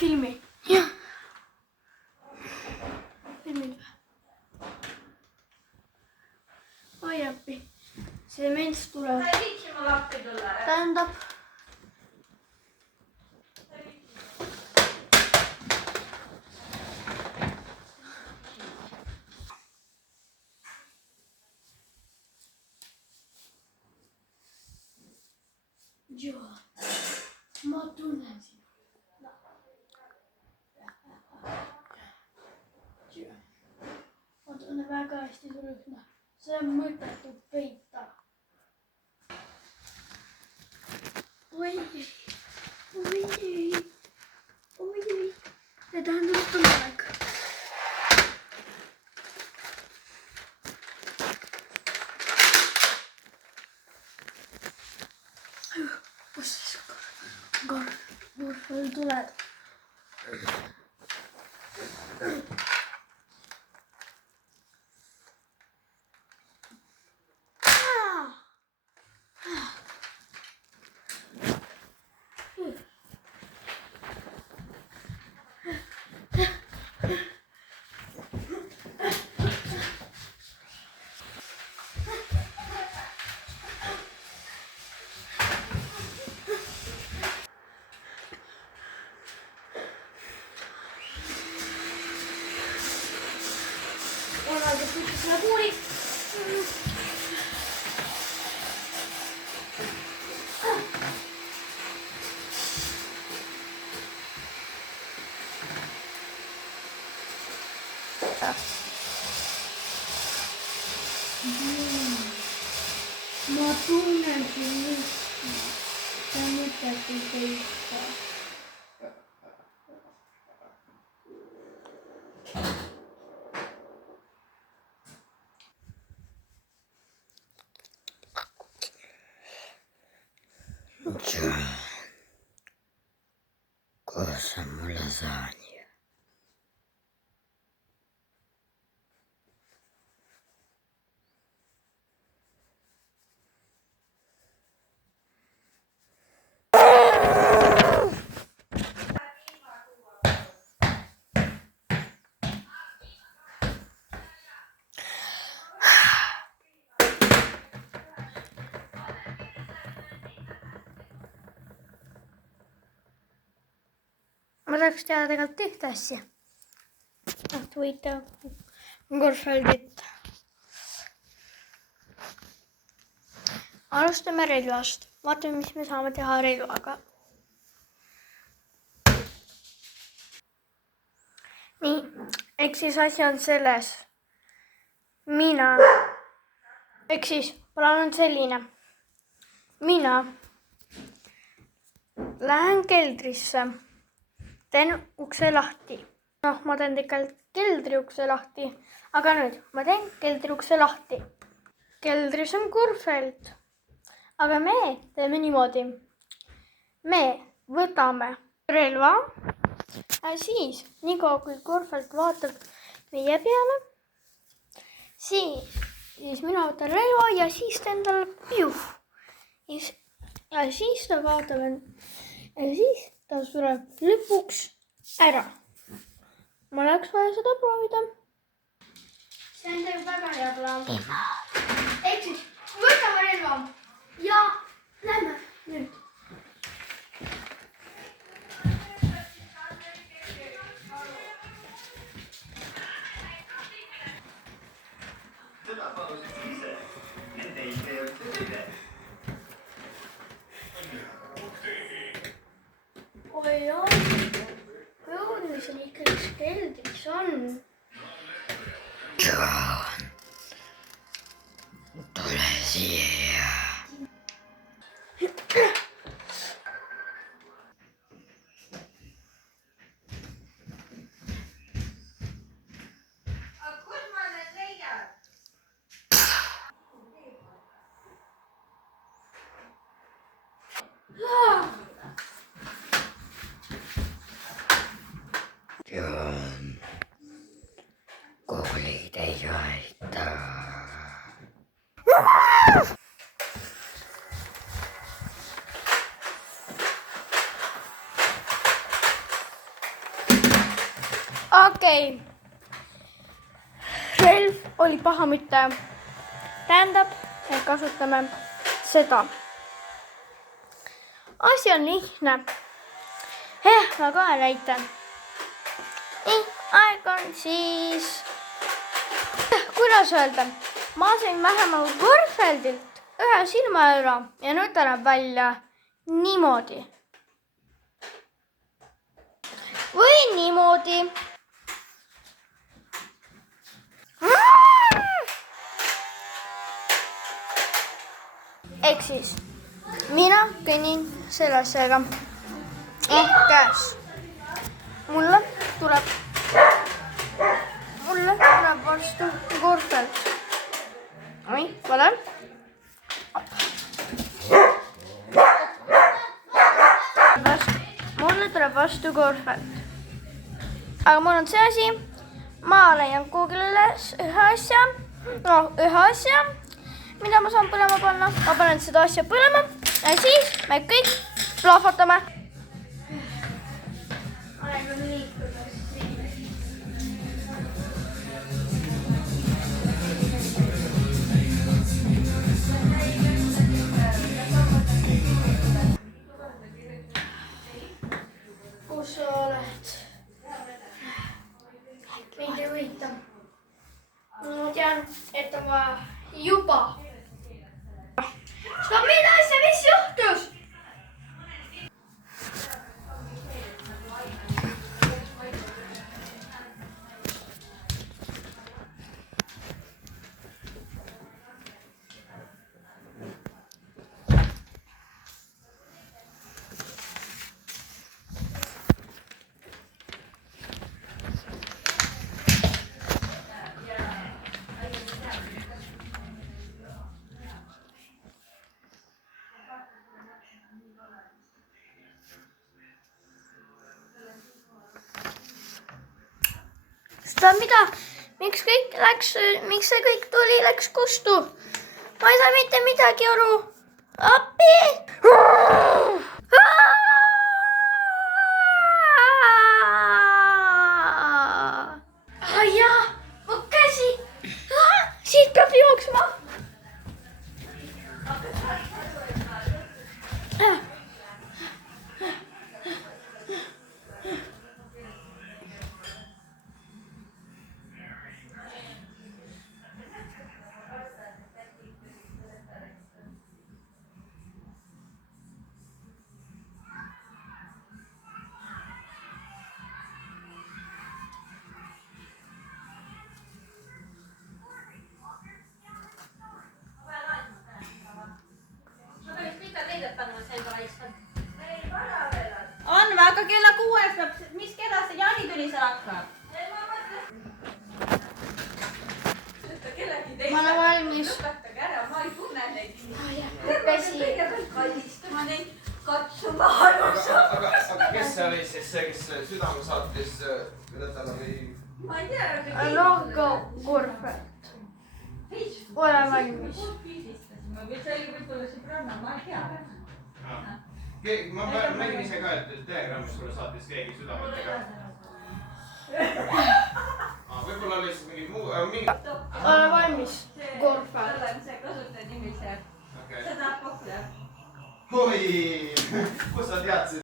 filmi. Jah. Filmid või? Oi appi. See ments tuleb. Ei viitsi mulle appi tulla. Tähendab. Joo. Ma tunnen sinua. Ma tunnen väga hästi su rühma. See on mõttetu peita. Oi. See tähendab, et on aeg. Kus siis Gorfel tuleb? Ollaan se pitkä puoli. Mä tunnen sen nyt. Tää nyt täytyy peittaa. Cosa mu lasagna. Ma tahaks teada tegelikult ühte asja. Huvitav Gorfeldit. Alustame relvast. Vaatame, mis me saame teha relvaga. Nii, eks siis asi on selles. Eks siis plaan on selline. Mina lähen keldrisse. Teen ukse lahti. Noh, ma teen tegelikult keldri ukse lahti. Aga nüüd ma teen keldri ukse lahti. Keldris on Gorfeld. Aga me teeme niimoodi. Me võtame relva. Ja siis, niikaua kui Gorfeld vaatab meie peale, siis mina võtan relva ja siis teen talle piuh. Ja siis ta vaatab ja siis ta sureb lõpuks ära. Ma oleks vaja seda proovida. See on teil väga hea plaan. Ehk siis, võtame relva ja lähme nüüd. Oi, kui õudne see ikkagi keldris on. John, tule siia. Kus ma need leian? okei. Relv oli paha mitte. Tähendab, et kasutame seda. Asi on lihtne. Ma kohe näitan. Nii, aeg on siis... Kuidas öelda? Ma sain vähemalt Gorfeldilt ühe silmaeuro ja nüüd ta näeb välja niimoodi. Või niimoodi. Ehk siis mina kõnnin selle asjaga käes. Mulle tuleb vastu Gorfeld. Oi, vale. Mulle tuleb vastu Gorfeld. Aga mul on see asi, ma leian Google'i üles ühe asja, mida ma saan põlema panna. Ma panen seda asja põlema ja siis me kõik plahvatame. Aeg on liikuda. Kus sa oled? Veidi huvitav. Ma tean, et on vaja juba. Stopp, mida asja, mis juhtus? Seda mida? Miks see kõik tuli, läks kustu? Ma ei saa mitte midagi aru. Appi! Jaa, mu käsi! Siit peab jooksma. On väga kella 6 peab, mis kella see jaanitüli seal hakkab? Ma olen valmis. Lõpetage ära, ma ei tunne neid. Käsi. Kõigepealt kallistama neid, katsuma alusa. Aga kes see oli siis see, kes südame saatis üle talle või? Ma ei tea. Logo Gorfeld. Olen valmis. Ma võin selge tulla siin programma, ma ei tea. Ma nägin ise ka, et diagrammis sulle saatis keegi südametega. Võib-olla oli siis mingi muu... Olen valmis. Gorfeld. See kasutaja nimi see. Seda kokku. Oi, kus sa teadsid?